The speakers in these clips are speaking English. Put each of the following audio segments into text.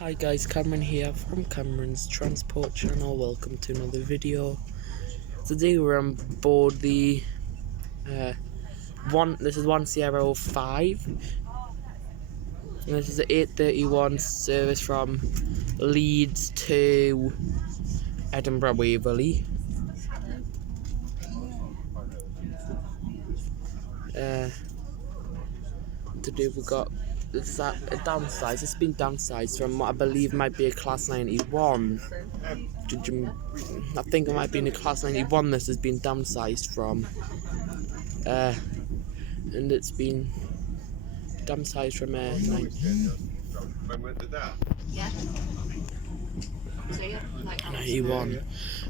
Hi guys, Cameron here from Cameron's Transport channel. Welcome to another video. Today we're on board the this is 1 Sierra 05. And this is the 831 service from Leeds to Edinburgh Waverley. Today we got a downsized. It's been downsized from what I believe might be a class 91. I think it might be in a class 91 this has been downsized from. And it's been downsized from 91.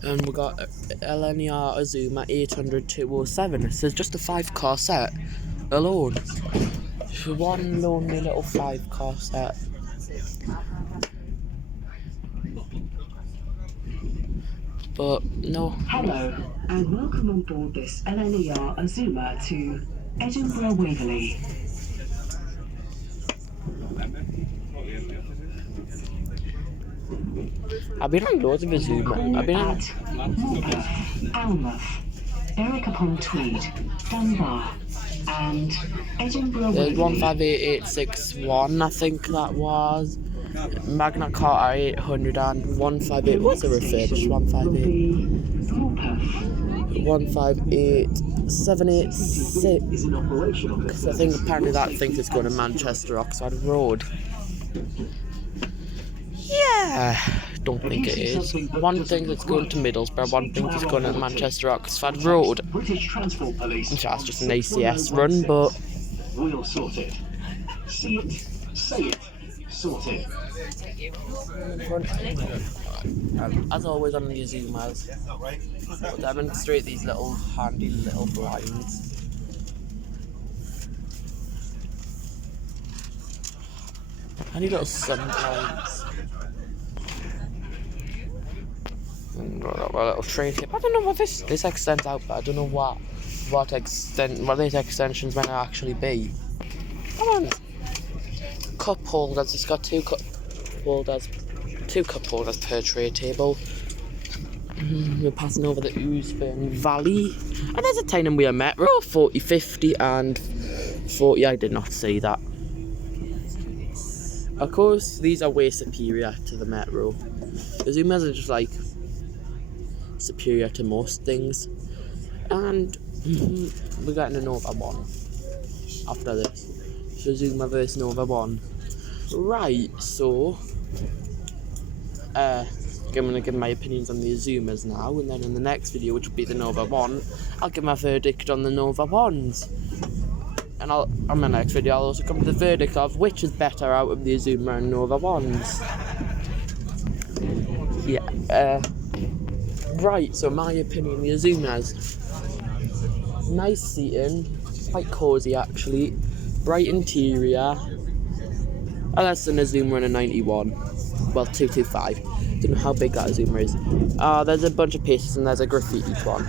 And we got LNER AZUMA 800-207. This is just a 5-car set alone. For one lonely little 5-car set. But no. Hello and welcome on board this LNER AZUMA to Edinburgh Waverley. I've been on loads of AZUMA. I've been on Morpeth, Almouth, Berwick-upon-Tweed, Dunbar, and Edinburgh Waverley. 158861, I think that was. Magna Carta 800 and 158. What's a refurbished 158? Morpeth. 158786. Because I think apparently that thinks it's going to Manchester Oxford Road. Yeah, don't think it is. One thing that's going to Middlesbrough, one thing that's going to Manchester Oxford Road. British Transport Police. That's just an ACS run, but We'll sort it. See it, say it, sort it. as always on the AZUMAs, I'll demonstrate these little handy little blinds. Handy little sun blinds. And got a little train tip. I don't know what this extends out, but I don't know what these extensions might actually be. Come on. Cup holders. It's got two cup holders per tray table. We're passing over the Ousburn Valley, and there's a Tyne-and-Wear Metro 40, 50 and 40. I did not see that. Of course, these are way superior to the Metro. The AZUMAs are just like superior to most things, and we're getting a Nova 1 after this. So AZUMA versus Nova 1. Right, so I'm going to give my opinions on the AZUMAs now, and then in the next video, which will be the Nova 1, I'll give my verdict on the Nova 1s. And on my next video, I'll also come to the verdict of which is better out of the AZUMA and Nova 1s. Yeah, right, so my opinion, the AZUMAs. Nice seating, quite cosy actually, bright interior. Oh, that's an AZUMA and a 91. Well, 225. Don't know how big that AZUMA is. There's a bunch of pieces and there's a graffiti one.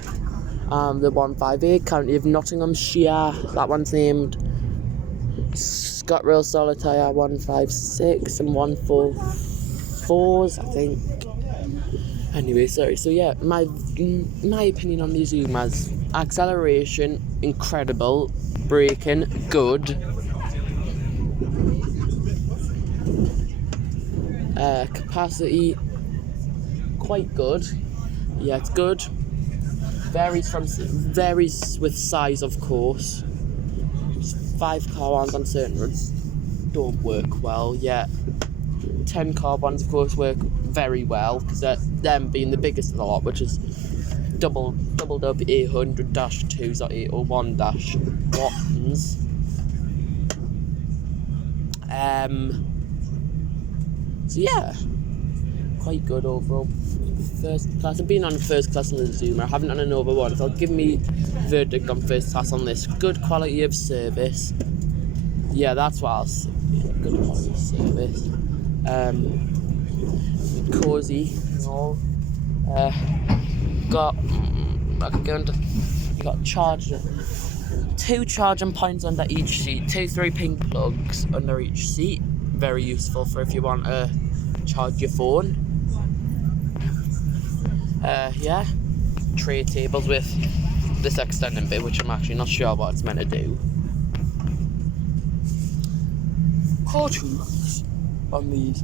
The 158, County of Nottinghamshire. That one's named ScotRail Solitaire 156 and 144s, I think. Anyway, sorry. So yeah, my opinion on the AZUMAs: acceleration, incredible. Braking, good. Capacity, quite good. Yeah, it's good. Varies with size, of course. 5-car ones on certain roads don't work well yet. 10-car ones, of course, work very well because them being the biggest of the lot, which is doubled up 800-2s or 801-1s. So yeah, quite good overall. First class. I've been on first class on the AZUMA. I haven't done a Nova 1, so I'll give me verdict on first class on this. Good quality of service. Yeah, that's what I'll say. Good quality of service. Cozy and all. Got two charging points under each seat. 2 3-pin plugs under each seat. Very useful for if you want a charge your phone. Yeah, tray tables with this extending bit, which I'm actually not sure what it's meant to do. Coat hooks on these.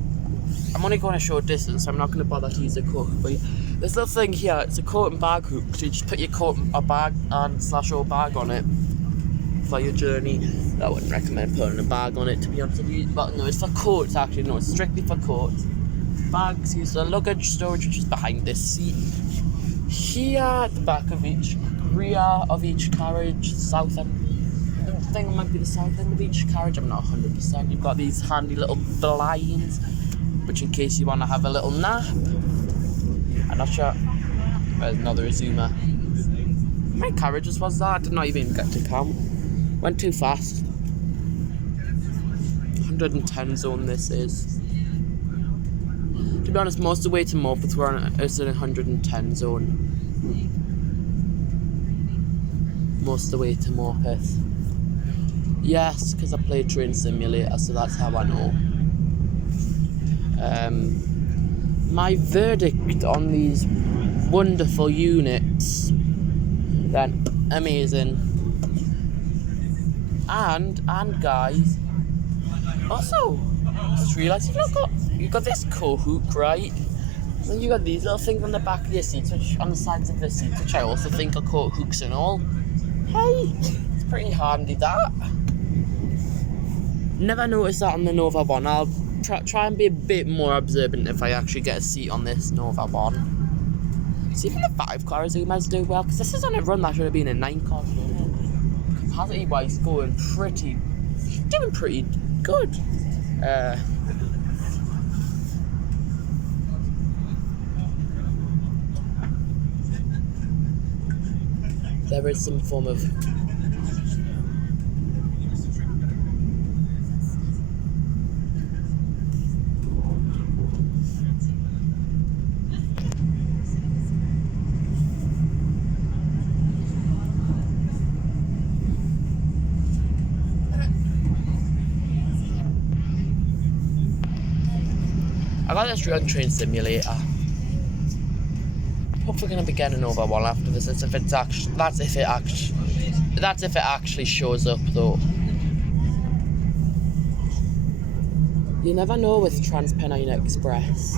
I'm only going a short distance, so I'm not going to bother to use a coat. But this little thing here, it's a coat and bag hook. So you just put your coat and a bag and /or bag on it for your journey. I wouldn't recommend putting a bag on it, to be honest with you. But no, it's for coats actually. No, it's strictly for coats. Bags use the luggage storage, which is behind this seat. Here at the back of each rear of each carriage, south end. I think it might be the south end of each carriage. I'm not 100%. You've got these handy little blinds, which in case you want to have a little nap. I'm not sure. There's another AZUMA. How many carriages was that? I did not even get to count. Went too fast. 110 zone this is. To be honest, most of the way to Morpeth it's in 110 zone. Most of the way to Morpeth. Yes, because I played Train Simulator, so that's how I know. My verdict on these wonderful units, then amazing. And guys, also just realised you've got this coat hook, right? And you got these little things on the back of your seats, which on the sides of the seats, which I also think are coat hooks and all. Hey, it's pretty handy that. Never noticed that on the Nova one. I'll try and be a bit more observant if I actually get a seat on this Nova one. See, even the 5-car AZUMAs do well, because this is on a run that should have been a 9-car. Capacity wise, doing pretty good. There is some form of I got this real Train Simulator. Hopefully gonna be getting over one after this. That's if it actually shows up though. You never know with TransPennine Express.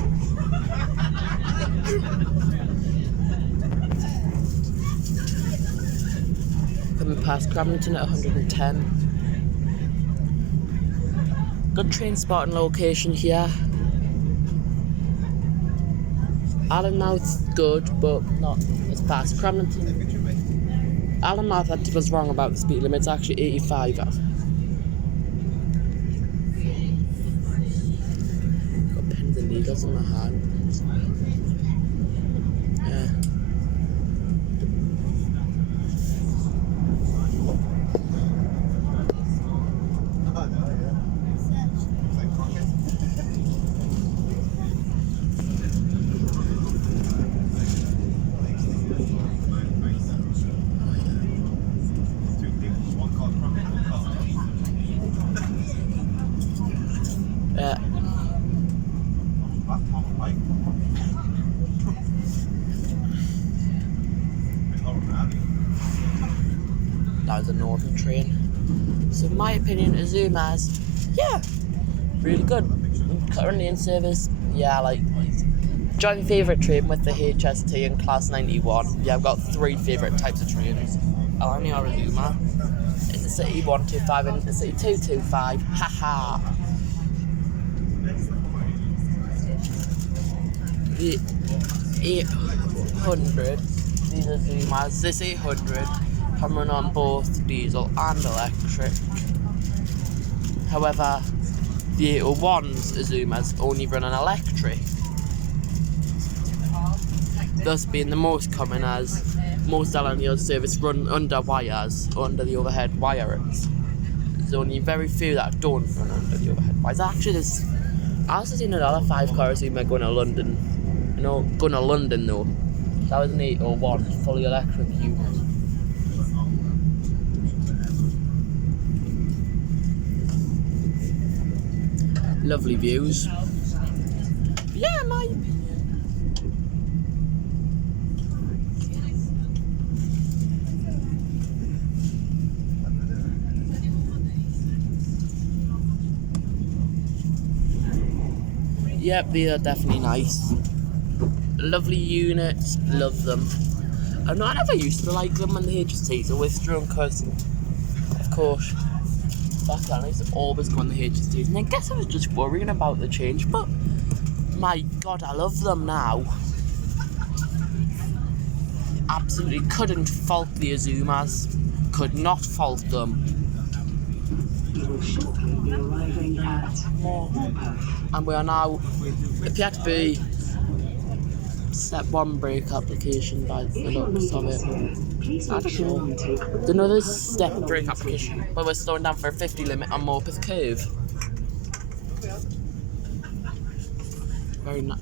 Coming past Cramlington at 110. Good train spotting location here. Allenmouth's good, but not as fast. Cramlington. Allenmouth, I was wrong about the speed limit. It's actually 85. Got pins and needles in my hand. Yeah. That was a northern train. So in my opinion, AZUMAs, yeah, really good. Currently in service, yeah, like joint favourite train with the HST in class 91. Yeah, I've got 3 favourite types of trains. LNER AZUMA, intercity 125 and intercity 225. Haha. The 800, these AZUMAs, this 800 can run on both diesel and electric. However, the 801's AZUMAs only run on electric, thus being the most common, as most LNER service run under wires, under the overhead wires. There's only very few that don't run under the overhead wires. Actually, I also seen another 5-car AZUMA going to London. You know, going to London though. That was an 801 fully electric unit. Lovely views. Yeah, my opinion. Yep, they are definitely nice. Lovely units, love them. I never used to like them when the HSTs are withdrawn because, of course, back then I used to always go on the HSTs, and I guess I was just worrying about the change, but my god, I love them now. Absolutely couldn't fault the AZUMAs. Could not fault them. You will shortly be arriving at Morpeth. And we are now appear to be step 1 brake application by the If you're looks of leaving it. us here, please I make don't sure know. you take all Don't know your this personal step brake belongings with application, you. but we're slowing down for a 50 limit on Morpeth Cove. Very nice.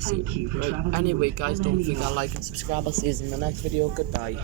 Thank you for travelling Anyway, with guys, don't forget to LNER. like and subscribe. I'll see you in the next video. Goodbye.